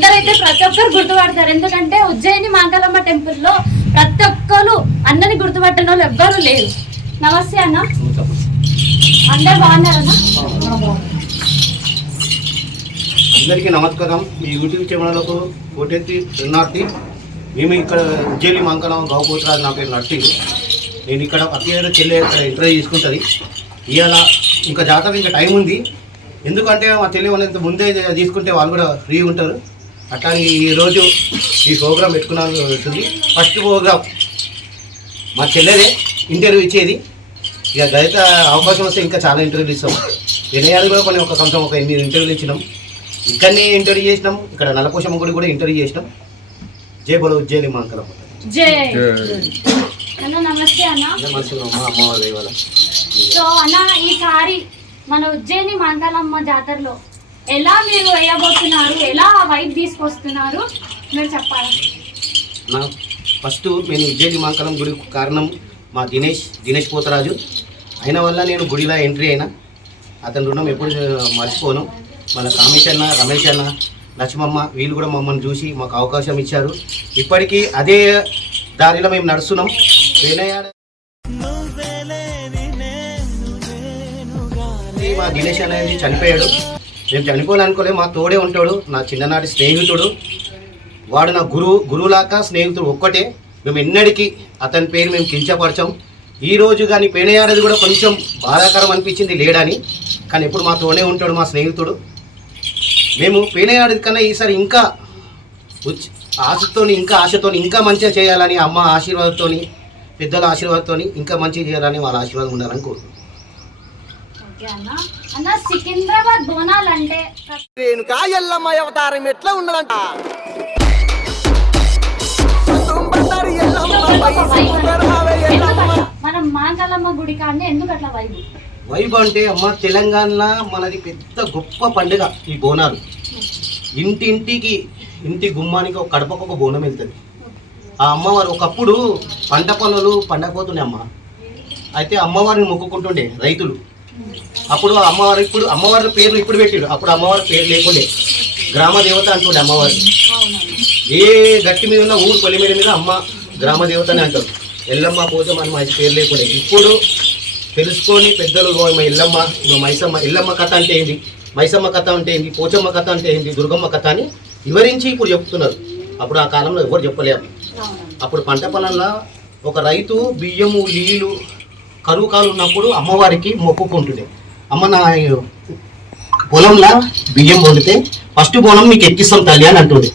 అందరైతే ప్రతి ఒక్కరు గుర్తుపడతారు. ఎందుకంటే ఉజ్జయిని మాంకాలమ్మ టెంపుల్లో ప్రతి ఒక్కరు అన్నని గుర్తుపట్టిన వాళ్ళు ఎవ్వరు లేరు. నమస్తే అన్న. అందరు బాగున్నారన్నా అందరికీ నమస్కారం. మీ యూట్యూబ్ ఛానల్కు కోటెత్తి శరణార్థి మేము ఇక్కడ ఉజ్జయిని మంకలం గౌపోతురాజు నా పేరు నర్సింగ్. నేను ఇక్కడ అత్యధిక చెల్లె ఇక్కడ ఇంటర్వ్యూ తీసుకుంటుంది. ఇవాళ ఇంకా జాతర ఇంకా టైం ఉంది. ఎందుకంటే మా చెల్లి ముందే తీసుకుంటే వాళ్ళు కూడా ఫ్రీ ఉంటారు. అట్లానే ఈరోజు ఈ ప్రోగ్రామ్ పెట్టుకున్నాను ఉంటుంది ఫస్ట్ ప్రోగ్రామ్ మా చెల్లెదే ఇంటర్వ్యూ ఇచ్చేది. ఇక దళిత అవకాశం వస్తే ఇంకా చాలా ఇంటర్వ్యూలు ఇస్తాం. వినయాలు కూడా కొన్ని ఒక కొంచెం ఒక ఎనిమిది ఇంటర్వ్యూలు ఇచ్చినాం. ఇక్కడనే ఇంటర్వ్యూ చేసినాం. ఇక్కడ నలకోశమ్మ గుడి కూడా ఇంటర్వ్యూ చేసినాం. జై బలో జై అన్న నమస్తే అన్న. సో అన్న ఈసారి మన ఉజ్జయిని మాంకాలమ్మ జాతరలో ఎలా మీరు వేయబోతున్నారు? ఎలా వైబ్ తీసుకొస్తున్నారు? మీరు చెప్పాలి? నా ఫస్ట్ నేను ఉజ్జయిని మంకలం గుడి కారణం మా దినేష్ దినేష్ పోతరాజు. అయిన వల్ల నేను గుడిలో ఎంట్రీ అయినా. అతని రుణం ఎప్పుడు మర్చిపోను. మన కామేష్ అన్న రమేష్ అన్న లక్ష్మమ్మ వీళ్ళు కూడా మమ్మల్ని చూసి మాకు అవకాశం ఇచ్చారు. ఇప్పటికీ అదే దారిలో మేము నడుస్తున్నాం. మా దినేష్ అనేది చనిపోయాడు. మేము చనిపోవాలనుకోలే మా తోడే ఉంటాడు. నా చిన్ననాటి స్నేహితుడు. వాడు నా గురువు గురువులాగా స్నేహితుడు ఒక్కటే. మేము ఎన్నడికి అతని పేరు మేము కించపరచాం. ఈ రోజు కానీ పేనయాడది కూడా కొంచెం బాధాకరం అనిపించింది లేడని. కానీ ఎప్పుడు మాతోనే ఉంటాడు మా స్నేహితుడు. మేము పేనయాడది కన్నా ఈసారి ఇంకా ఆశతో ఆశతోని ఇంకా ఆశతోని ఇంకా మంచిగా చేయాలని అమ్మ ఆశీర్వాదంతోని పెద్దల ఆశీర్వాదంతో ఇంకా మంచిగా చేయాలని వాళ్ళ ఆశీర్వాదం ఉండాలని కోరుకుంటున్నాను అన్న. అన్న సికింద్రాబాద్ బోనాలు అంటే రేణుకా ఎల్లమ్మ అవతారం ఎట్లా ఉన్నదంట. మనం మాంకాలమ్మ గుడి కాండి ఎందుకు అట్లా వైబ్ వైబ్ అంటే అమ్మ తెలంగాణ మనది పెద్ద గొప్ప పండుగ ఈ బోనాలు. ఇంటింటికి ఇంటి గుమ్మానికి ఒక కడపకు ఒక బోనం వెళ్తుంది. ఆ అమ్మవారు ఒకప్పుడు పంట పొలాలు పండకపోతుండే అమ్మ. అయితే అమ్మవారిని మొక్కుకుంటుండే రైతులు. అప్పుడు అమ్మవారు ఇప్పుడు అమ్మవారి పేర్లు ఇప్పుడు పెట్టాడు. అప్పుడు అమ్మవారి పేరు లేకుండే. గ్రామ దేవత అంటుండే అమ్మవారు. ఏ గట్టి మీద ఉన్న ఊరు పొలిమేర మీద అమ్మ గ్రామ దేవత అని అంటారు. ఎల్లమ్మ పోచమ్మ అని మంచి పేరు లేకుండే. ఇప్పుడు తెలుసుకొని పెద్దలు మా ఎల్లమ్మ మైసమ్మ ఎల్లమ్మ కథ అంటే ఏంటి మైసమ్మ కథ అంటే ఏంటి పోచమ్మ కథ అంటే ఏంటి దుర్గమ్మ కథ అని వివరించి ఇప్పుడు చెప్తున్నారు. అప్పుడు ఆ కాలంలో ఎవరు చెప్పలేము అప్పుడు పంట పొలంలో ఒక రైతు బియ్యము నీళ్ళు కరువు కాలు ఉన్నప్పుడు అమ్మవారికి మొక్కుకుంటుండే అమ్మ నా పొలంలో బియ్యం వండితే ఫస్ట్ బోనం మీకు ఎక్కిస్తాం తల్లి అని అంటుండే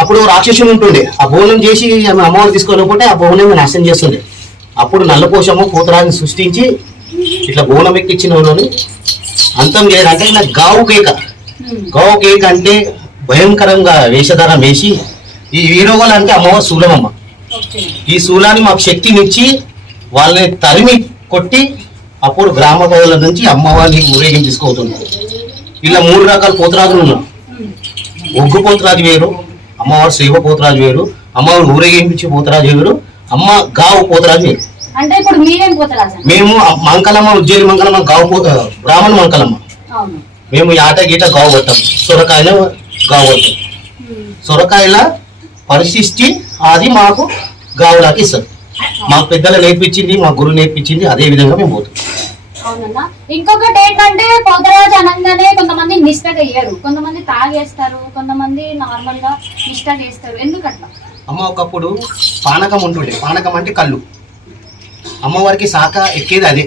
అప్పుడు రాక్షసుడు ఉంటుండే. ఆ బోనం చేసి ఆమె అమ్మవారు తీసుకొని పోతే ఆ బోనం నాశనం చేస్తుండే అప్పుడు నల్లపోషము పూతరాజుని సృష్టించి ఇట్లా బోనం ఎక్కించిన వాళ్ళని అంతం చేయడంటే ఇలా గావు కేక. గావు కేక అంటే భయంకరంగా వేషధారం వేసి ఈ వీరోగలు అంటే అమ్మవారు శూలమమ్మ. ఈ శూలాన్ని మాకు శక్తినిచ్చి వాళ్ళని తరిమి కొట్టి అప్పుడు గ్రామ ప్రజల నుంచి అమ్మవారిని ఊరేగింపు తీసుకోతుంది ఇలా మూడు రకాల పోతరాజులు ఉన్నారు. ఒగ్గు పోతరాజు వేరు అమ్మవారు శైవ పోతరాజు వేరు అమ్మవారు ఊరేగింపించే పోతరాజు వేరు అమ్మ గావు పోతరాజు వేరు. అంటే ఇప్పుడు మీరేం మేము మంకలమ్మ ఉజ్జయిని మంకలమ్మ గావు పోత బ్రాహ్మణ మంకలమ్మ. మేము యాట గీట గావు కొట్టాం సొరకాయలు గావు కొట్టాం సొరకాయల పరిశిష్టి అది మాకు గావులాకి ఇస్తారు. మాకు పెద్దలు నేర్పించింది మా గురువు నేర్పించింది అదే విధంగా మేము పోతాం అవునన్నా. ఇంకొకటి ఏంటంటే పోతరాజు అనగానే కొంతమంది నిష్ఠ చెయ్యరు. కొంతమంది తాగేస్తారు కొంతమంది నార్మల్గా నిష్ఠ చేస్తారు. ఎందుకట్లా? అమ్మ ఒకప్పుడు పానకం ఉంటుండే. పానకం అంటే కళ్ళు. అమ్మవారికి శాఖ ఎక్కేది అదే.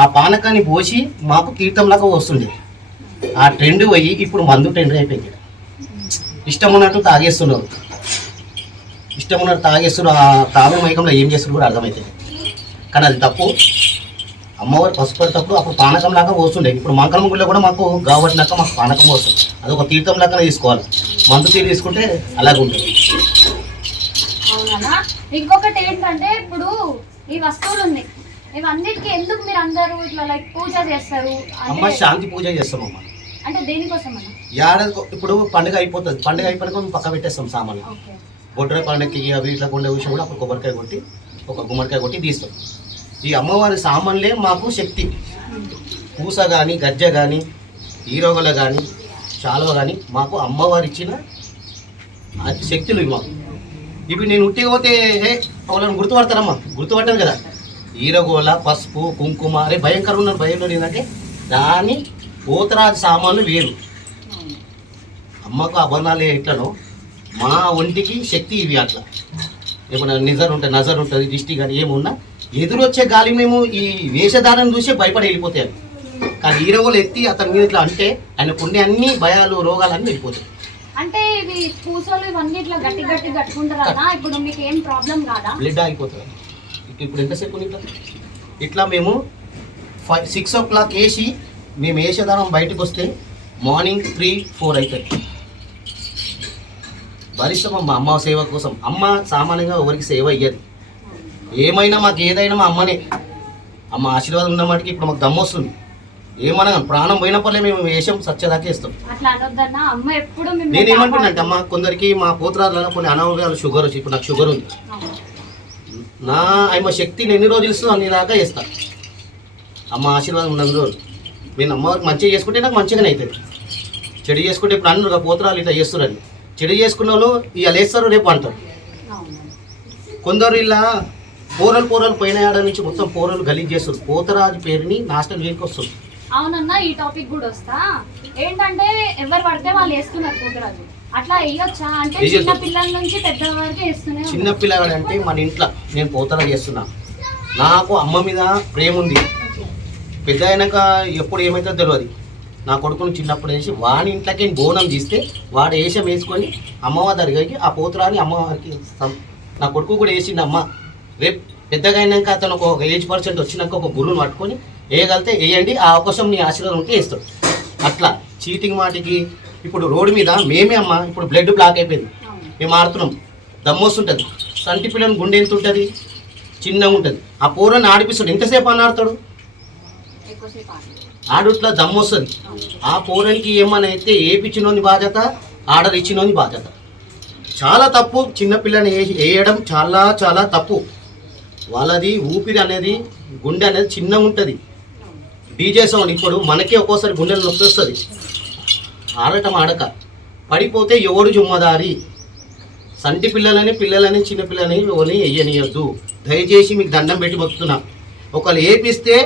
ఆ పానకాన్ని పోసి మాకు తీర్థంలాగా వస్తుండే. ఆ ట్రెండ్ పోయి ఇప్పుడు మందు ట్రెండ్ అయిపోయింది. ఇష్టం ఉన్నట్టు తాగేస్తున్నారు. ఇష్టం తాగేస్తున్నారు ఆ తాగు మైకంలో ఏం చేస్తున్నారు కూడా అర్థమవుతుంది కానీ అది తప్పు. అమ్మవారు పసుపడేటప్పుడు అప్పుడు పానకం లాగా పోస్తుండే. ఇప్పుడు మంకలం గుడిలో కూడా మాకు గావట్టినాక మాకు పానకం వస్తుంది అది ఒక తీర్థం లాగా తీసుకోవాలి. మందు తీరు తీసుకుంటే అలాగే ఉంటుంది ఇంకొకటి ఏంటంటే ఇప్పుడు ఈ వస్తువులు ఉన్నాయి ఇవన్నిటికీ ఎందుకు మీరు అందరూ ఇట్లా లైక్ పూజ చేస్తారు? అమ్మ శాంతి పూజ చేస్తాం అమ్మ. అంటే దేనికోసం అన్న ఏడాది ఇప్పుడు పండుగ అయిపోతుంది. పండుగ అయిపోయినాక మేము పక్క పెట్టేస్తాం సామాన్లు. బొడ్ర పండక్కి అవి ఇట్లా కొండ విషయం కూడా అప్పుడు కొబ్బరికాయ కొట్టి ఒక గుమ్మడికాయ కొట్టి తీస్తాం. ఈ అమ్మవారి సామాన్లే మాకు శక్తి. పూస కానీ గజ్జ కానీ ఈరోగల కానీ చాలా కానీ మాకు అమ్మవారు ఇచ్చిన శక్తులు ఇవి మాకు. ఇప్పుడు నేను ఉట్టిపోతే వాళ్ళని గుర్తుపడతారమ్మా. గుర్తుపట్టాను కదా. ఈరగోల పసుపు కుంకుమ అరే భయంకరంగా ఉన్న భయంలో ఏంటంటే దాని పోతరాజు సామాన్లు వేరు. అమ్మకు అభరణాలు ఎట్లనో మా ఒంటికి శక్తి ఇవి అట్లా. ఏమన్నా నిజర్ ఉంటుంది నజర్ ఉంటుంది దిష్టి కానీ ఏమున్నా ఎదురొచ్చే గాలి మేము ఈ వేషధారం చూసి భయపడి వెళ్ళిపోతాయి అవి. కానీ ఈరగోలు ఎత్తి అతని మీద ఇట్లా అంటే ఆయనకు ఉండే అన్ని భయాలు రోగాలన్నీ వెళ్ళిపోతాయి. అంటే ఇవి పూసలు ఇవన్నీ ఇట్లా గట్టి గట్టి కట్టుకుంటారా ఇప్పుడు మీకు ఏం ప్రాబ్లం కాదా? బ్లడ్ ఆగిపోతుంది. ఇప్పుడు ఎంతసేపు ఇట్లా మేము ఫైవ్ సిక్స్ ఓ క్లాక్ వేసి మేము వేసేదానం బయటకు వస్తే మార్నింగ్ త్రీ ఫోర్ అవుతుంది భరిస్తాం మా అమ్మ సేవ కోసం. అమ్మ సామాన్యంగా ఎవరికి సేవ అయ్యేది ఏమైనా మాకు ఏదైనా మా అమ్మనే. అమ్మ ఆశీర్వాదం ఉన్న మటుకి ఇప్పుడు మాకు దమ్ము వస్తుంది. ఏమన్నా ప్రాణం పోయినప్పుడే మేము వేషం సత్యదాకా ఇస్తాం. మిమ్మల్ని నేను ఏమంటున్నా అంటే అమ్మ కొందరికి మా పోతురాలలో కొన్ని అనారోగ్యాలు షుగర్ వచ్చి ఇప్పుడు నాకు షుగర్ ఉంది. నా ఆమె శక్తిని ఎన్ని రోజులు ఇస్తుందో అన్ని దాకా ఇస్తా. అమ్మ ఆశీర్వాదం ఉన్నందు రోజులు నేను అమ్మవారికి మంచిగా చేసుకుంటే నాకు మంచిగానే అవుతుంది. చెడు చేసుకుంటే ఇప్పుడు అన్నారు పోతురాలు ఇట్లా చేస్తున్నారు. చెడు చేసుకున్న వాళ్ళు ఇవాళ వేస్తారు రేపు అంటారు. కొందరు ఇలా పోరలు పోరలు పోయిన ఏడాది నుంచి మొత్తం పోరలు గలీజ్ చేస్తారు పోతరాజు పేరుని నాశనం చేయడానికి వస్తుంది అవునన్నా ఈ టాపిక్ కూడా వస్తా. ఏంటంటే ఎవరు పడితే వాళ్ళు వేస్తున్నారు కూతురాజు అట్లా వేయొచ్చా? అంటే. చిన్న పిల్లల నుంచి పెద్ద వరకు వేస్తూనే చిన్న. పిల్లగాడు అంటే మన ఇంట్లో నేను పోతరా చేస్తున్నా. నాకు అమ్మ మీద ప్రేమ ఉంది పెద్ద అయినాక ఎప్పుడు ఏమైతుందో తెలియదు. నా కొడుకుని చిన్నప్పుడు వేసి వాని ఇంట్లోకి బోనం తీస్తే వాడు వేషం వేసుకొని అమ్మవారి దగ్గరికి ఆ పోతురాని అమ్మవారికి నా కొడుకు కూడా వేసిండు అమ్మ రేపు పెద్దగా అయినాక అతను ఒక ఏజ్ పర్సెంట్ వచ్చినాక ఒక గురువుని పట్టుకొని వేయగలితే వేయండి ఆ అవకాశం నీ ఆశీర్వాదం ఉంటే వేస్తాడు. అట్లా చీటింగ్ మాటికి ఇప్పుడు రోడ్డు మీద మేమే అమ్మ ఇప్పుడు బ్లడ్ బ్లాక్ అయిపోయింది. మేము ఆడుతున్నాం. దమ్మోస్తుంటుంది. సంటి పిల్లని గుండె ఎంత ఉంటుంది? చిన్నగా ఉంటుంది. ఆ పూరని ఆడిపిస్తాడు. ఎంతసేపు అని ఆడతాడు ఎక్కువసేపు ఆడుట్లో దమ్ము వస్తుంది ఆ పూరానికి ఏమని అయితే ఏపిచ్చినోని బాధ్యత ఆర్డర్ ఇచ్చినోని బాధ్యత. చాలా తప్పు చిన్నపిల్లని వేయడం చాలా చాలా తప్పు. వాళ్ళది ఊపిరి అనేది గుండె అనేది చిన్నగా ఉంటుంది. డీజే సౌండ్ ఇప్పుడు మనకే ఒక్కోసారి గుండెలు నొప్పి వస్తుంది. ఆడటం ఆడక. పడిపోతే ఎవడు జుమ్మదారి? సంటి పిల్లలని పిల్లలని చిన్నపిల్లని ఎవరిని వేయనీయద్దు దయచేసి మీకు దండం పెట్టి మొత్తున్నా ఒకళ్ళు ఏపిస్తే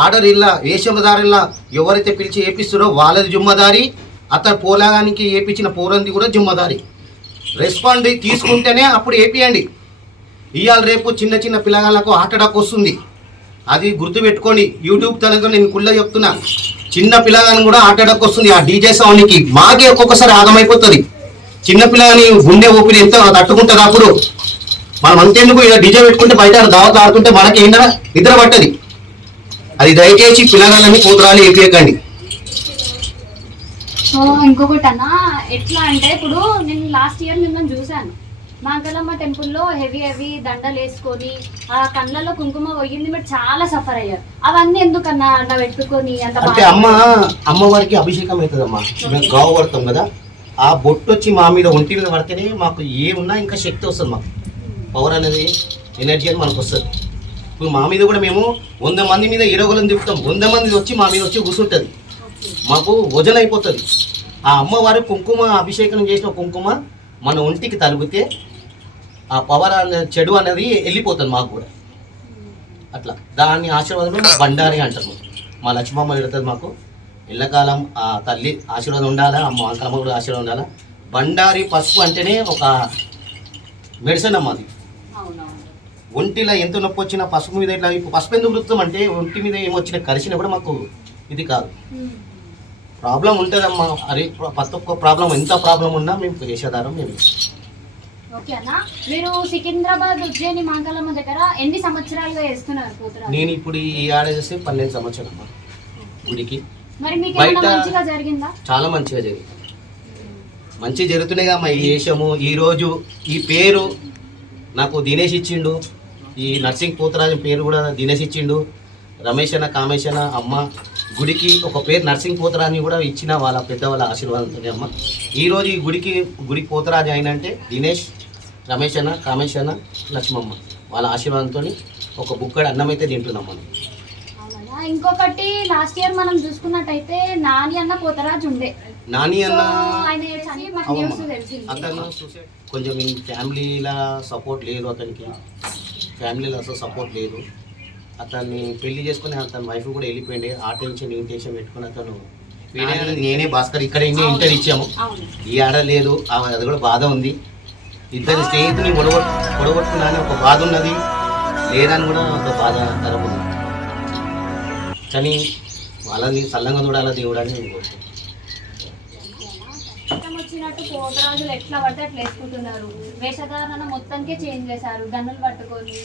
ఆర్డర్ ఇల్లా వేషమదారిల్లా ఎవరైతే పిలిచి ఏపిస్తారో వాళ్ళది జుమ్మదారి అతను పోలాగానికి ఏపించిన పోరంది కూడా జుమ్మదారి. రెస్పాండ్ తీసుకుంటేనే అప్పుడు ఏపియండి. ఇవాళ రేపు చిన్న చిన్న పిల్లగాళ్ళకు హార్ట్ అటాక్ వస్తుంది. అది గుర్తుపెట్టుకోండి. యూట్యూబ్ తనకు నేను కుళ్ళ చెప్తున్నా. చిన్న పిల్లగాని కూడా హార్ట్ వస్తుంది. ఆ డీజే సౌండ్కి మాకే ఒక్కొక్కసారి ఆగమైపోతుంది. చిన్న పిల్లగాని గుండె ఊపిరి ఎంత తట్టుకుంటుంది అప్పుడు? మనం అంతేందుకు ఇలా డీజే పెట్టుకుంటే బయట దావత్ ఆడుతుంటే మనకి ఏంటన్నా నిద్ర పట్టది. అది దయచేసి పిల్లగాళ్ళని కూతురాలు ఏపీయకండి. సో ఇంకొకటి అన్న ఎట్లా అంటే ఇప్పుడు నేను లాస్ట్ ఇయర్ మిమ్మల్ని చూశాను. మాంకలమ్మ టెంపుల్లో హెవీ హెవీ దండలు వేసుకొని ఆ కళ్ళలో కుంకుమ పోయింది మీరు చాలా సఫర్ అయ్యారు. అవన్నీ ఎందుకన్నా అట్లా పెట్టుకొని అంత అంటే అమ్మ అమ్మవారికి అభిషేకం అవుతుందమ్మా మేము గావు పడతాం కదా. ఆ బొట్టు వచ్చి మా మీద ఒంటి మీద పడితేనే మాకు ఏమున్నా ఇంకా శక్తి వస్తుంది మాకు. పవర్ అనేది ఎనర్జీ అని మనకు వస్తుంది ఇప్పుడు మా మీద కూడా మేము వంద మంది మీద ఇరవై తిప్పుతాం వంద మంది వచ్చి మా మీద వచ్చి కూర్చుంటుంది. మాకు వజన అయిపోతుంది. ఆ అమ్మవారి కుంకుమ అభిషేకం చేసిన కుంకుమ మన ఒంటికి తలిపితే ఆ పవర్ అనే చెడు అనేది వెళ్ళిపోతుంది మాకు కూడా. అట్లా. దాన్ని ఆశీర్వాదంలో మా బండారి అంటారు. మా లక్ష్మమ్మ పెడుతుంది మాకు. ఎల్లకాలం ఆ తల్లి ఆశీర్వాదం ఉండాలా? అమ్మ అంకలమ్మ కూడా ఆశీర్వాదం ఉండాలా? బండారి పసుపు అంటేనే ఒక మెడిసిన్ అమ్మ అది. ఒంటిలో ఎంత నొప్పి వచ్చినా పసుపు మీద ఇట్లా ఇప్పుడు పసుపు ఎందుకు వృత్తం అంటే ఒంటి మీద ఏమొచ్చినా కరిచినా కూడా మాకు ఇది కాదు. ప్రాబ్లం ఉంటుందమ్మా. అరే ప్రతి ఒక్క ప్రాబ్లం ఎంత ప్రాబ్లం ఉన్నా మేము చేసేదారం మేము ఓకే అన్న. మీరు సికింద్రాబాద్ ఉజ్జయిని మాంకలమ్మ దగ్గర ఎన్ని సంవత్సరాలుగా వేస్తున్నారు కూతురు నేను ఇప్పుడు ఈ ఆడేసి పన్నెండు సంవత్సరాలు అమ్మా. గుడికి మరి మీకు ఏమైనా బయట- మంచిగా జరిగిందా? చాలా మంచిగా జరిగింది. మంచి జరుగుతున్నాయిగా మా ఈ వేషము ఈరోజు ఈ పేరు నాకు దినేష్ ఇచ్చిండు. ఈ నర్సింగ్ పోతరాజు పేరు కూడా దినేష్ ఇచ్చిండు. రమేష్ అన్న కామేష్ అన్న అమ్మ. గుడికి ఒక పేరు నర్సింగ్ పోతరాజుని కూడా ఇచ్చిన వాళ్ళ పెద్దవాళ్ళ ఆశీర్వాదంతో అమ్మ. ఈరోజు ఈ గుడికి గుడికి పోతరాజు అయినంటే దినేష్ రమేష్ అన్న కామేష్ అన్న లక్ష్మమ్మ వాళ్ళ ఆశీర్వాదంతో ఒక బుక్కడి అన్నం అయితే తింటున్నాం మనం. ఇంకొకటి లాస్ట్ ఇయర్ మనం చూసుకున్నట్టయితే నాని అన్న పోతరాజు ఉండే. నాని అన్న అతను కొంచెం ఫ్యామిలీలో సపోర్ట్ లేదు అతనికి. ఫ్యామిలీలో అసలు సపోర్ట్ లేదు. అతన్ని పెళ్ళి చేసుకుని అతని వైఫ్ కూడా వెళ్ళిపోయింది. ఆ టెన్షన్ ఈ టెన్షన్ పెట్టుకుని అతను నేనే భాస్కర్ ఇక్కడ ఇంకే ఇంటర్ ఇచ్చాము. ఈ ఆడ లేదు అది కూడా బాధ ఉంది. ఇద్దరు స్నేహితుని గొడవ గొడవట్టుకున్నా ఒక బాధ ఉన్నది. లేదని కూడా ఒక బాధ తరం ఉంది. కానీ వాళ్ళని సల్లంగా చూడాలా దేవుడని నేను కోరుకుంటున్నాను. వచ్చినట్టు పోతరాజులు ఎట్లా పడితే అట్లా వేసుకుంటున్నారు. వేషధారణ మొత్తానికే చేంజ్ చేశారు. గన్నులు పట్టుకొని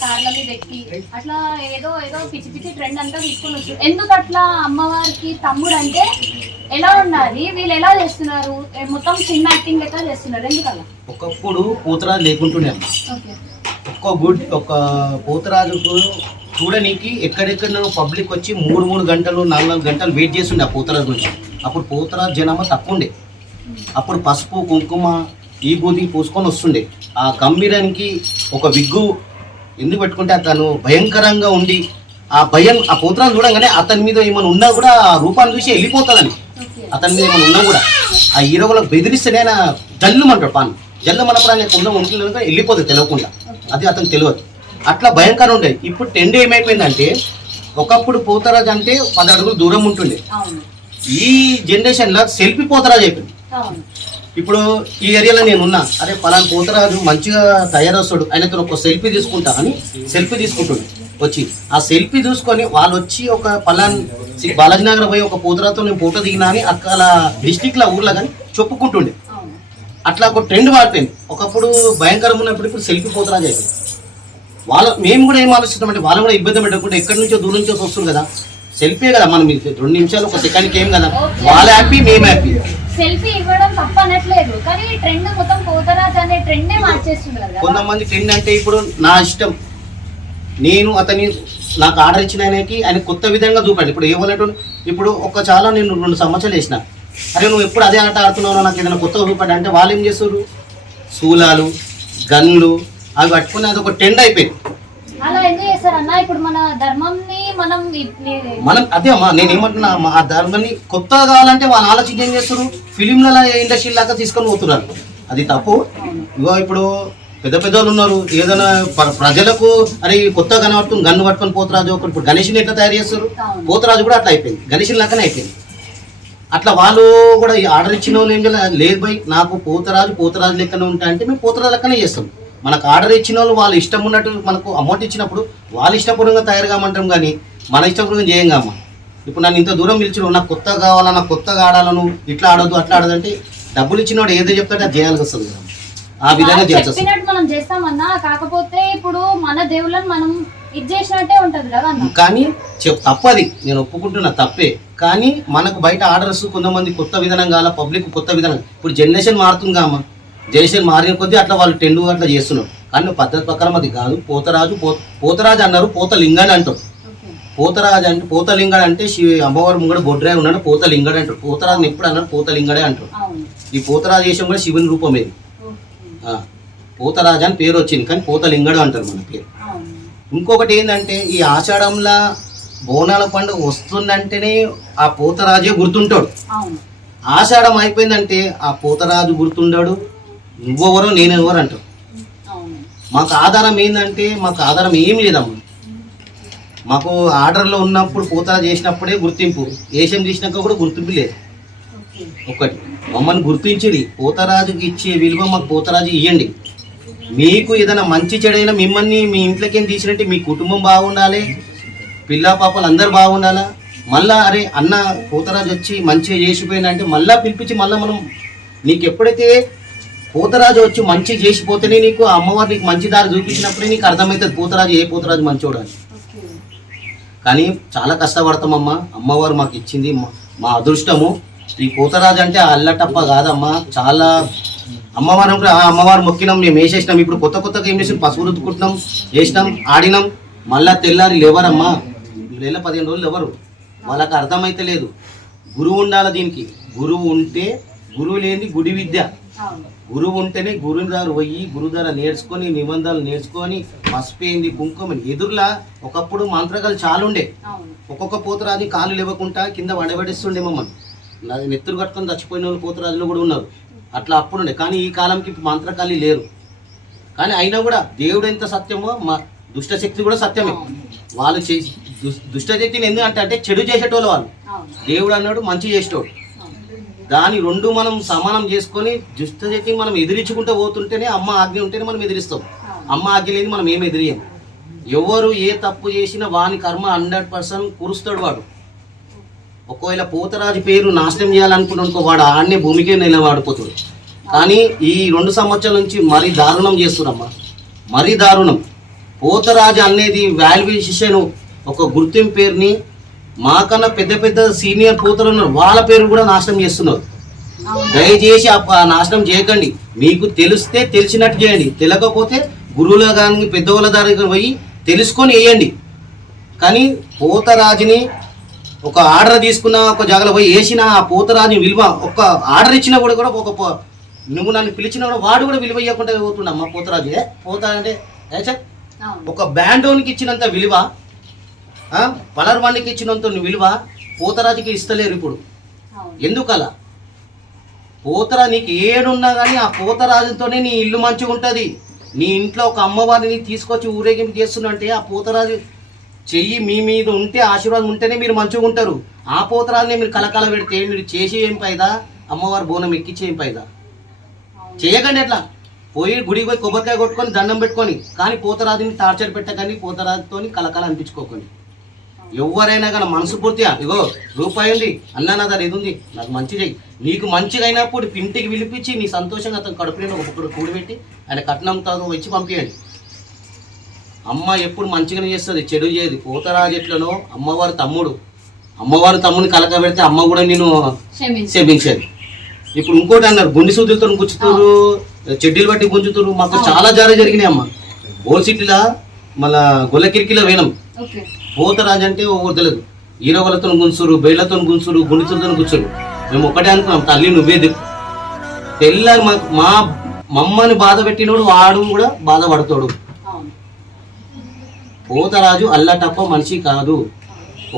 కార్ల మీద ఎక్కి అట్లా ఏదో ఏదో పిచ్చి పిచ్చి ట్రెండ్ అంతా తీసుకొని వచ్చు ఎందుకు అట్లా అమ్మవారికి తమ్ముడు అంటే ఎలా ఉండాలి? వీళ్ళు ఎలా చేస్తున్నారు? మొత్తం సినిమా యాక్టింగ్ లెక్క చేస్తున్నారు. ఎందుకు అలా ఒకప్పుడు పూతరాజు లేకుంటుండే ఒక్క గుడ్ ఒక పోతరాజుకు చూడనీకి ఎక్కడెక్కడ పబ్లిక్ వచ్చి మూడు మూడు గంటలు నాలుగు నాలుగు గంటలు వెయిట్ చేస్తుండే ఆ పోతరాజు నుంచి. అప్పుడు పోతరాజు జనామా తక్కువ ఉండే. అప్పుడు పసుపు కుంకుమ ఈ బూది పూసుకొని వస్తుండే. ఆ గంభీరానికి ఒక విగ్గు ఎందుకు పెట్టుకుంటే అతను భయంకరంగా ఉండి ఆ భయం ఆ పోతరాజు చూడంగానే అతని మీద ఏమైనా ఉన్నా కూడా ఆ రూపాన్ని చూసి వెళ్ళిపోతుందని అతని మీద ఏమైనా ఉన్నా కూడా. ఆ హీరోలకు బెదిరిస్తేనే ఆయన జల్లుమంటాడు పాన్. జల్లుమన్నప్పుడు ఆయన ఉంటుంది కనుక వెళ్ళిపోతుంది తెలియకుండా. అది అతనికి తెలియదు. అట్లా భయంకరం ఉండేది ఇప్పుడు టెండ్ ఏమైపోయిందంటే ఒకప్పుడు పోతరాజు అంటే పది అడుగులు దూరం ఉంటుండే. ఈ జనరేషన్లో సెల్ఫీ పోతరాజు అయిపోయింది. ఇప్పుడు ఈ ఏరియాలో నేను ఉన్నా అరే పలానా పోతరాజు మంచిగా తయారొస్తాడు ఆయనతో ఒక సెల్ఫీ తీసుకుంటా అని సెల్ఫీ తీసుకుంటుండే వచ్చి. ఆ సెల్ఫీ చూసుకొని వాళ్ళు వచ్చి ఒక పలాన్ బాలాజీ నగర్ పోయి ఒక పోతరాజుతో నేను ఫోటో దిగినా అని అక్కడ డిస్టిక్లో ఊర్లో కానీ చెప్పుకుంటుండే. అట్లా ఒక ట్రెండ్ మారిపోయింది. ఒకప్పుడు భయంకరం ఉన్నప్పుడు ఇప్పుడు సెల్ఫీ పోతరాజు అయిపోయింది. వాళ్ళ మేము కూడా ఏం ఆలోచిస్తామంటే వాళ్ళు కూడా ఇబ్బంది పెట్టకుండా ఎక్కడి నుంచో దూరం నుంచో వస్తుంది కదా. సెల్ఫీ కదా మనం రెండు నిమిషాలు ఒక సెకండ్కి ఏం కదా. వాళ్ళ హ్యాపీ మేము హ్యాపీ. సెల్ఫీ ఇవ్వడం తప్ప అనట్లేదు కానీ ట్రెండ్ మొత్తం పోతరాజ్ అనే ట్రెండే మార్చేస్తున్నారు కదా. కొంతమంది ట్రెండ్ అంటే ఇప్పుడు నా ఇష్టం. నేను అతని నాకు ఆర్డర్ ఇచ్చిన ఆయనకి ఆయన కొత్త విధంగా చూపండి. ఇప్పుడు ఏమన్నట్టు ఇప్పుడు ఒక చాలా నేను రెండు సంవత్సరాలు వేసిన అరే నువ్వు ఎప్పుడు అదే ఆట ఆడుతున్నావు నాకు ఏదైనా కొత్తగా చూపండి అంటే వాళ్ళు ఏం చేస్తారు శూలాలు గన్లు అవి పట్టుకుని అది ఒక ట్రెండ్ అయిపోయింది. అలా ఎందుకు ఇప్పుడు మన ధర్మంని మనం అదే అమ్మా నేను ఏమంటున్నా అమ్మా, ఆ ధర్మాన్ని కొత్తగా కావాలంటే వాళ్ళు ఆలోచించి ఏం చేస్తారు ఫిలింల ఇండస్ట్రీ లాగా తీసుకొని పోతున్నారు. అది తప్పు. ఇగో ఇప్పుడు పెద్ద పెద్దోళ్ళు ఉన్నారు. ఏదైనా ప్ర- ప్రజలకు అరే ఈ కొత్తగా కనబడుతుంది గన్ను పట్టుకొని పోతరాజు ఒకటి ఇప్పుడు గణేష్ని ఎట్లా తయారు చేస్తారు. పోతరాజు కూడా అట్లా అయిపోయింది. గణేషుని లాగానే అయిపోయింది. అట్లా వాళ్ళు కూడా ఈ ఆర్డర్ ఇచ్చిన వాళ్ళు ఏం చేయాలి? లేదు బై నాకు పోతరాజు పోతరాజు లెక్కనే ఉంటా అంటే మేము పోతరాజు లెక్కనే చేస్తాం. మనకు ఆర్డర్ ఇచ్చిన వాళ్ళు వాళ్ళు ఇష్టం ఉన్నట్టు మనకు అమౌంట్ ఇచ్చినప్పుడు వాళ్ళు ఇష్టపూర్వకంగా తయారు కామంటాం కానీ మన ఇష్టపూర్వకంగా చేయం కామ్మ ఇప్పుడు నన్ను ఇంత దూరం పిలిచిన నాకు కొత్తగా కావాలా నాకు కొత్తగా ఆడాలను ఇట్లా ఆడొద్దు అట్లా ఆడదంటే డబ్బులు ఇచ్చినవాడు ఏదో చెప్తాడో అది చేయాల్సి వస్తుంది కదా. ఆ విధంగా చెప్పినట్టు మనం చేస్తామన్నా కాకపోతే ఇప్పుడు మన దేవుళ్ళని మనం ఇది చేసినట్టే ఉంటది కదా అన్న. కానీ చెప్ తప్పది. నేను ఒప్పుకుంటున్నా తప్పే. కానీ మనకు బయట ఆర్డర్స్ కొంతమంది కొత్త విధానం కావాలా పబ్లిక్ కొత్త విధానం. ఇప్పుడు జనరేషన్ మారుతుంది కామా? జనరేషన్ మారిన కొద్దీ అట్లా వాళ్ళు టెండు అట్లా చేస్తున్నారు. కానీ పద్ధతి ప్రకారం అది కాదు. పోతరాజు పో పోతరాజు అన్నారు పోతలింగాడు అంటారు. ఓకే పోతరాజు అంటే పోతలింగాడు అంటే శివ అమ్మవారి ముంగడ బొడ్రాయి ఉన్నాడు పోతలింగాడు అంటారు పోతరాజుని ఎప్పుడు అన్నారు పోతలింగడే అంటారు ఈ పోతరాజు వేషం కూడా శివుని రూపం ఇది. పోతరాజు అని పేరు వచ్చింది కానీ పోతలింగడు అంటారు మన పేరు. ఇంకొకటి ఏంటంటే ఈ ఆషాఢంలో బోనాల పండుగ వస్తుందంటేనే ఆ పోతరాజే గుర్తుంటాడు. ఆషాఢం అయిపోయిందంటే ఆ పోతరాజు గుర్తుండాడు నువ్వెవరో నేనెవరు అంటావు మాకు ఆధారం ఏంటంటే మాకు ఆధారం ఏం లేదమ్మా. మాకు ఆర్డర్లో ఉన్నప్పుడు పోతరాజు చేసినప్పుడే గుర్తింపు. ఏషం చేసినాక కూడా గుర్తింపు లేదు. ఒకటి మమ్మల్ని గుర్తించింది పోతరాజుకి ఇచ్చే విలువ మాకు పోతరాజు ఇవ్వండి మీకు ఏదైనా మంచి చెడైనా మిమ్మల్ని మీ ఇంట్లోకి తీసినట్టు మీ కుటుంబం బాగుండాలి పిల్ల పాపలు అందరు బాగుండాలా? మళ్ళా అరే అన్న పోతరాజు వచ్చి మంచిగా చేసిపోయిందంటే మళ్ళా పిలిపించి మళ్ళీ మనం నీకు ఎప్పుడైతే పోతరాజు వచ్చి మంచిగా చేసిపోతేనే నీకు అమ్మవారు నీకు మంచి దారి చూపించినప్పుడే నీకు అర్థమవుతుంది పోతరాజు ఏ పోతరాజు మంచోడు అని. ఓకే కానీ చాలా కష్టపడతామమ్మా. అమ్మవారు మాకు ఇచ్చింది మా- మా అదృష్టము. శ్రీ పోతరాజు అంటే అల్లటప్ప కాదమ్మా. చాలా అమ్మవారు అంటే, ఆ అమ్మవారు మొక్కినాం మేము వేసేసినాం. ఇప్పుడు కొత్త కొత్తగా ఏం చేసినాం? పసుపు రుద్దుకుంటున్నాం వేసినాం ఆడినాం. మళ్ళా తెల్లారి లేవరమ్మా. నెల పదిహేను రోజులు ఎవరు వాళ్ళకి అర్థమైతే లేదు. గురువు ఉండాలి దీనికి? గురువు ఉంటే గురువు లేని గుడి విద్య. గురువు ఉంటేనే గురువు గారు పోయి గురువు ద్వారా నేర్చుకొని నిబంధనలు నేర్చుకొని పసుపేంది కుంకుమ. ఎదురులా ఒకప్పుడు మంత్రగాలు చాలా ఉండే అవును. ఒక్కొక్క పోతరాజు కాలు లేవకుండా కింద వడబడిస్తుండే మమ్మల్ని. నెత్తురు కట్టుకొని చచ్చిపోయిన వాళ్ళు పోతురాజులు కూడా ఉన్నారు. అట్లా అప్పుడుండే. కానీ ఈ కాలంకి మంత్రకాళి లేరు. కానీ అయినా కూడా దేవుడు ఎంత సత్యమో మా దుష్టశక్తి కూడా సత్యమే. వాళ్ళు చేసి దుష్టశక్తిని ఎందుకంటే అంటే చెడు చేసేటోళ్ళు వాళ్ళు. దేవుడు అన్నాడు మంచి చేసేటోడు. దాని రెండు మనం సమానం చేసుకొని దుష్టశక్తిని మనం ఎదిరించుకుంటూ పోతుంటేనే అమ్మ ఆజ్ఞ ఉంటేనే మనం ఎదిరిస్తాం. అమ్మ ఆజ్ఞ లేదు మనం ఏం ఎదిరియం? ఎవరు ఏ తప్పు చేసినా వాని కర్మ హండ్రెడ్ పర్సెంట్ కురుస్తాడు వాడు. ఒకవేళ పోతరాజు పేరు నాశనం చేయాలనుకున్నానుకో వాడు ఆడనే భూమికే నిలబడిపోతాడు. కానీ ఈ రెండు సంవత్సరాల నుంచి మరీ దారుణం చేస్తున్నామ్మా మరీ దారుణం. పోతరాజు అనేది వాల్యుయేషన్ ఒక గుర్తింపు పేరుని మాకన్నా పెద్ద పెద్ద సీనియర్ పోతలు ఉన్నారు. వాళ్ళ పేరు కూడా నాశనం చేస్తున్నారు. దయచేసి ఆ నాశనం చేయకండి. మీకు తెలిస్తే తెలిసినట్టు చేయండి. తెలియకపోతే గురువుల కానీ పెద్దవాళ్ళ దగ్గర పోయి తెలుసుకొని వేయండి. కానీ పోతరాజుని ఒక ఆర్డర్ తీసుకున్న ఒక జాగలో పోయి వేసిన ఆ పోతరాజు విలువ ఒక ఆర్డర్ ఇచ్చినా కూడా కూడా ఒక నువ్వు నన్ను పిలిచినా కూడా వాడు కూడా విలువ ఇవ్వకుండా పోతుండమ్మా పోతరాజు. ఏ? పోతా అంటే ఒక బ్యాండోనికి ఇచ్చినంత విలువ పలర్వానికి ఇచ్చినంత విలువ పోతరాజుకి ఇస్తలేరు ఇప్పుడు. ఎందుకలా? పోతరా నీకు ఏడున్నా కానీ ఆ పోతరాజుతోనే నీ ఇల్లు మంచిగా ఉంటుంది. నీ ఇంట్లో ఒక అమ్మవారిని తీసుకొచ్చి ఊరేగింపు చేస్తున్నంటే ఆ పోతరాజు చెయ్యి మీ మీద ఉంటే ఆశీర్వాదం ఉంటేనే మీరు మంచిగా ఉంటారు. ఆ పోతరాజుని మీరు కలకల పెడితే మీరు చేసి ఏం పైదా అమ్మవారి బోనం ఎక్కించి ఏం పైదా చేయకండి ఎట్లా పోయి గుడికి పోయి కొబ్బరికాయ కొట్టుకొని దండం పెట్టుకొని కానీ పోతరాజుని టార్చర్ పెట్టకండి పోతరాజుతోని కలకల అనిపించుకోకండి. ఎవరైనా కానీ మనసు పూర్తిగా ఇగో రూపాయి ఉంది అన్నా నా దగ్గర ఇది ఉంది? నాకు మంచి చెయ్యి. నీకు మంచిగా అయినప్పుడు ఇంటికి పిలిపించి నీ సంతోషంగా అతను కడుపు నిండా ఒక పుక్కడు కూడిపెట్టి ఆయన కట్నంతో వచ్చి పంపించండి అమ్మ ఎప్పుడు మంచిగానే చేస్తుంది చెడు చేయదు. పోతరాజు ఎట్లనో అమ్మవారి తమ్ముడు. అమ్మవారి తమ్ముని కలక పెడితే అమ్మ కూడా నేను క్షమించు. సేవించేది ఇప్పుడు ఇంకోటి అన్నారు గుండి సూదులతో గుంచుతారు చెడ్డీలు బట్టి గుంజుతారు మాకు చాలా జారే జరిగినాయి అమ్మ. ఓల్ సిటీలా మళ్ళా గొల్లకిరికిలో వేణం. పోతరాజు అంటే ఒకరు తెలియదు. ఈరవలతో గుంచురు బేళ్ళతో గుంచురు గుండితులతో గుంచురు మేము ఒకటే అనుకున్నాం తల్లి నువ్వే దిక్కు. తెల్లారి మా మా మమ్మని బాధ పెట్టినోడు వాడు కూడా బాధపడతాడు. పోతరాజు అల్లటప్ప మనిషి కాదు.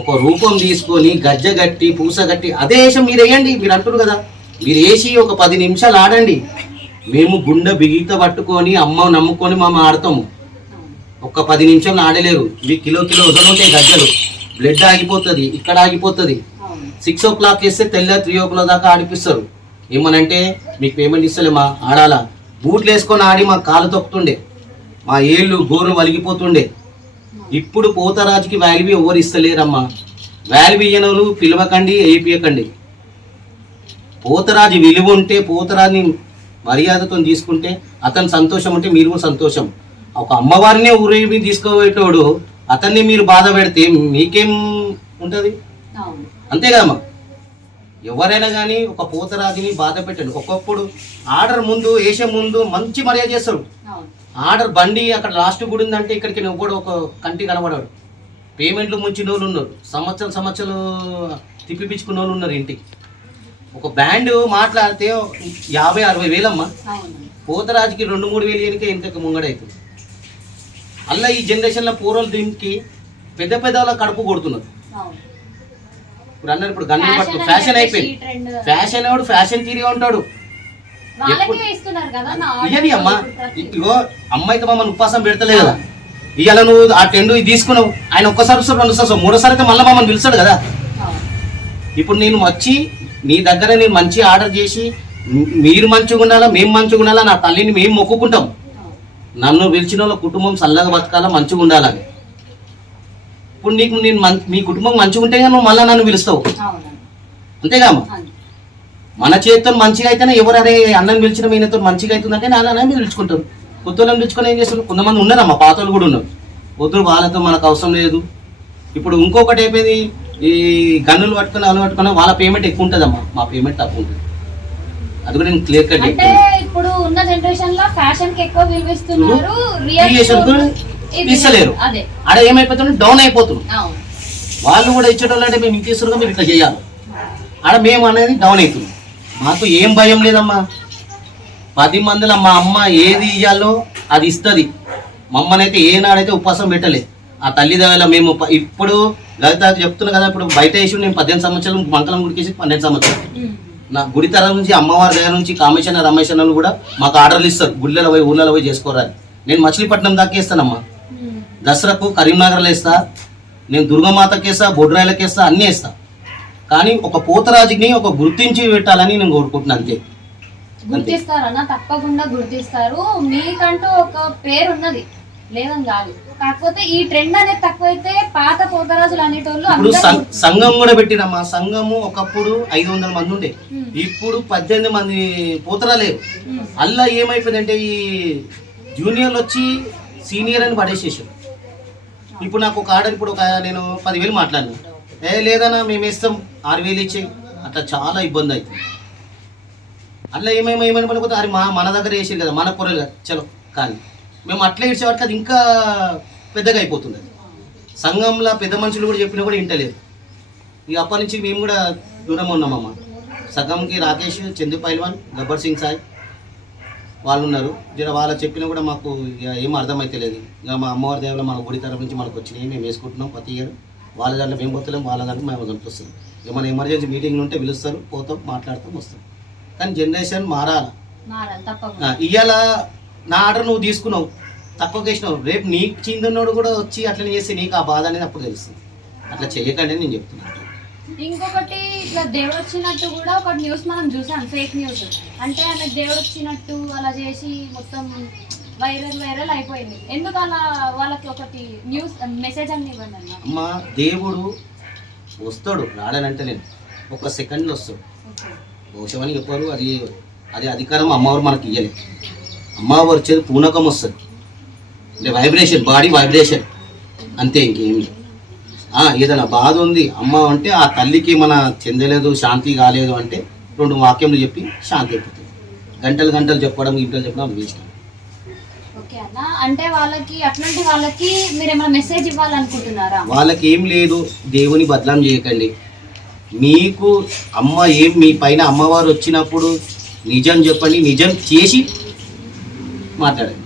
ఒక రూపం తీసుకొని గజ్జ గట్టి పూస గట్టి అదే వేషం మీరు వేయండి మీరు అంటారు కదా. మీరు వేసి ఒక పది నిమిషాలు ఆడండి. మేము గుండె బిగిత పట్టుకొని అమ్మ నమ్ముకొని మేము ఆడతాము అవును ఒక పది నిమిషాలు ఆడలేరు. ఇవి కిలో కిలో వదలుంటాయి గజ్జలు. బ్లడ్ ఆగిపోతుంది ఇక్కడ ఆగిపోతుంది. సిక్స్ ఓ క్లాక్ వేస్తే తెల్ల త్రీ ఓ క్లాక్ దాకా ఆడిపిస్తారు. ఏమనంటే మీకు పేమెంట్ ఇస్తలేమా? ఆడాలా? బూట్లు వేసుకొని ఆడి మా కాలు తొక్కుతుండే. మా ఏళ్ళు గోరు వలిగిపోతుండే. ఇప్పుడు పోతరాజుకి వాల్యూ ఎవరు ఇస్తలేరమ్మా? వాల్యూ ఇయ్యనోళ్ళు పిలవకండి వేయిపియకండి పోతరాజు విలువ ఉంటే పోతరాజుని మర్యాదతో తీసుకుంటే అతని సంతోషం ఉంటే మీరు సంతోషం. ఒక అమ్మవారినే ఊరేగి తీసుకోబోయేటోడు అతన్ని మీరు బాధ పెడితే మీకేం ఉంటుంది? అవును. అంతే కదమ్మా. ఎవరైనా కానీ ఒక పోతరాజుని బాధ పెట్టండి. ఒకప్పుడు ఆర్డర్ ముందు వేసే ముందు మంచి మర్యాద అవును. ఆర్డర్ బండి అక్కడ లాస్ట్ గుడి ఉందంటే ఇక్కడికి నువ్వు కూడా ఒక కంటి కనబడాడు. పేమెంట్లు ముంచిన వాళ్ళు ఉన్నారు. సంవత్సరం సంవత్సరాలు తిప్పిపించుకున్న వాళ్ళు ఉన్నారు ఇంటికి. ఒక బ్యాండ్ మాట్లాడితే యాభై అరవై వేలమ్మా. పోతరాజుకి రెండు మూడు వేలు ఎనికే ఇంతకు ముంగడవుతుంది అలా ఈ జనరేషన్లో పూర్వలు దీనికి పెద్ద పెద్ద వాళ్ళ కడుపు కొడుతున్నారు ఇప్పుడు అన్నారు ఇప్పుడు పట్టుకో అని ఫ్యాషన్ అయిపోయింది. ఫ్యాషన్ వాడు ఫ్యాషన్ తీరిగా ఉంటాడు. ఇయ్యని అమ్మా. ఇగో అమ్మాయితో మమ్మల్ని ఉపవాసం పెడతలేదు కదా. ఇవాళ నువ్వు ఆ టెండు తీసుకున్నావు. ఆయన ఒక్కసారి వస్తాడు రెండు వస్తాడు. మూడోసారి అయితే మళ్ళీ మమ్మల్ని పిలుస్తాడు కదా. ఇప్పుడు నేను వచ్చి నీ దగ్గర నేను మంచి ఆర్డర్ చేసి మీరు మంచిగా ఉండాలా మేము మంచిగా ఉండాలా నా తల్లిని మేము మొక్కుకుంటాం. నన్ను పిలిచిన వాళ్ళ కుటుంబం చల్లగా బతకాలా మంచిగా ఉండాలని ఇప్పుడు నీకు నేను మం- కుటుంబం మంచిగా ఉంటే నువ్వు మళ్ళీ నన్ను పిలుస్తావు. అంతేగా మన చేతితో మంచిగా అయితేనే ఎవరు అరే అన్నం పిలిచిన ఈయనతో మంచిగా అవుతుందంటే నాన్న మీరు పిలుచుకుంటారు. కొత్త వాళ్ళని పిలుచుకొని ఏం చేస్తారు? కొంతమంది ఉన్నారమ్మా పాత వాళ్ళు కూడా ఉన్నారు. వద్దు వాళ్ళతో మనకు అవసరం లేదు. ఇప్పుడు ఇంకొకటి అయిపోయింది ఈ గన్నులు పట్టుకొని అలు పట్టుకుని వాళ్ళ పేమెంట్ ఎక్కువ ఉంటుందమ్మా. మా పేమెంట్ తక్కువ ఉంటుంది. అది కూడా నేను క్లియర్ కట్ ఇప్పుడు ఉన్న జనరేషన్లో ఫ్యాషన్కి ఎక్కువ విలువ ఇస్తున్నారు. రియల్ Creation కు ఇది ఇస్తలేరు. అదే. ఆడ ఏమైపోతుంది డౌన్ అయిపోతుంది. వాళ్ళు కూడా ఇచ్చేటోళ్ళు అంటే మేము ఇంత ఇస్తున్నాం మీరు ఇట్లా చేయాలి. ఆడ మేము అనేది డౌన్ అవుతుంది. మాకు ఏం భయం లేదమ్మా. పది మందిలో మా అమ్మ ఏది ఇయ్యాలో అది ఇస్తుంది. మమ్మనైతే ఏనాడైతే ఉపవాసం పెట్టలే. ఆ తల్లి దయల మేము ఇప్పుడు లలిత చెప్తున్నా కదా ఇప్పుడు బయట వేసి నేను పద్దెనిమిది సంవత్సరాలు మంగళం గుడికేసి పన్నెండు సంవత్సరాలు. నా గుడి తరం నుంచి అమ్మవారి దగ్గర నుంచి కామేశ్వర రమేశ్వర కూడా మాకు ఆర్డర్లు ఇస్తారు. గుళ్ళలో పోయి ఊళ్ళలో పోయి చేసుకోరాలి నేను మచిలీపట్నం దాకా వేస్తానమ్మా. దసరాకు కరీంనగర్లో వేస్తా. నేను దుర్గమాతకి వేస్తా బొడ్రాయిలకి వేస్తా అన్నీ వేస్తా. కానీ ఒక పోతరాజుని ఒక గుర్తించి పెట్టాలని నేను కోరుకుంటున్నాను అంతే. గుర్తిస్తారన్న తప్పకుండా గుర్తిస్తారు. మీకంటూ ఒక పేరు ఉన్నది లేదని కాదు. కాకపోతే ఈ ట్రెండ్ అనేది తక్కువైతే పాత పోతరాజులు అనేటోళ్ళు ఇప్పుడు అందరూ సం- సంఘం కూడా పెట్టిరమ్మా. సంఘము ఒకప్పుడు ఐదు వందల మంది ఉండే. ఇప్పుడు పద్దెనిమిది మంది పోతరా లేరు ఉమ్. ఏమైపోయిందంటే ఈ జూనియర్లు వచ్చి సీనియర్ అని పడేసేసారు. ఇప్పుడు నాకు ఒక ఆర్డర్ ఇప్పుడు ఒక నేను పదివేలు మాట్లాడినా. ఏ లేదన్నా మేము ఇస్తాం ఆరు వేలు ఇచ్చేయి. అట్లా చాలా ఇబ్బంది అవుతుంది అట్లా ఏమేమి ఏమైనా పడిపోతే అది మా మన దగ్గర వేసారు కదా మన పొరలు కదా. చలో కానీ మేము అట్లా ఇచ్చేవాడికి అది ఇంకా పెద్దగా అయిపోతుంది అది సంఘంలో పెద్ద మనుషులు కూడా చెప్పినా కూడా వింటలేదు. ఇక అప్పటి నుంచి మేము కూడా దూరం ఉన్నామమ్మ సగంకి రాకేష్ చందు పైల్వాన్ గబ్బర్ సింగ్ సాయి వాళ్ళు ఉన్నారు. జర వాళ్ళ చెప్పినా కూడా మాకు ఇక ఏం అర్థమైతే లేదు ఇక మా అమ్మవారి దేవుల మన గుడి తరఫు నుంచి మనకు వచ్చినాయి. మేము వేసుకుంటున్నాం ప్రతి ఇయర్. వాళ్ళ దాంట్లో మేము పోతలేం వాళ్ళ దాంట్లో మేము కనిపిస్తుంది ఇక మన ఎమర్జెన్సీ మీటింగ్లు ఉంటే పిలుస్తారు పోతాం మాట్లాడతాం వస్తాం. కానీ జనరేషన్ మారాలి. ఇవాళ నా ఆర్డర్ నువ్వు తీసుకున్నావు తక్కువ చేసినావు రేపు నీకు చిందున్నోడు కూడా వచ్చి అట్లనే చేస్తే నీకు ఆ బాధ అనేది అప్పుడు తెలుస్తుంది. అట్లా చేయకండి నేను చెప్తున్నాను ఇంకొకటి ఇట్లా దేవుడు వచ్చినట్టు కూడా ఒక న్యూస్ మనం చూసాం ఫేక్ న్యూస్ అంటే ఆమె దేవుడు వచ్చినట్టు అలా చేసి మొత్తం వైరల్ వైరల్ అయిపోయింది. ఎందుకు అలా వాళ్ళకి ఒకటి న్యూస్ మెసేజ్ అని ఇవ్వండి అమ్మ దేవుడు వస్తాడు రాడనంటే నేను. ఒక సెకండ్లో వస్తాడు. అని చెప్పారు అది అది అధికారం అమ్మవారు మనకి ఇయ్యలే. అమ్మవారు వచ్చేది పూనకం వస్తుంది. అంటే వైబ్రేషన్ బాడీ వైబ్రేషన్ అంతే ఇంకేమి ఏదైనా బాధ ఉంది అమ్మ అంటే ఆ తల్లికి మన చెందలేదు శాంతి కాలేదు అంటే రెండు వాక్యములు చెప్పి శాంతి అయిపోతుంది. గంటలు గంటలు చెప్పడం ఇంటలు చెప్పడం వేస్ట్ ఓకే అన్న అంటే వాళ్ళకి అట్లాంటి వాళ్ళకి మీరు ఏమైనా మెసేజ్ ఇవ్వాలనుకుంటున్నారా? వాళ్ళకి ఏం లేదు దేవుని బదలాం చేయకండి. మీకు అమ్మ ఏం మీ పైన అమ్మవారు వచ్చినప్పుడు నిజం చెప్పండి నిజం చేసి మాట్లాడండి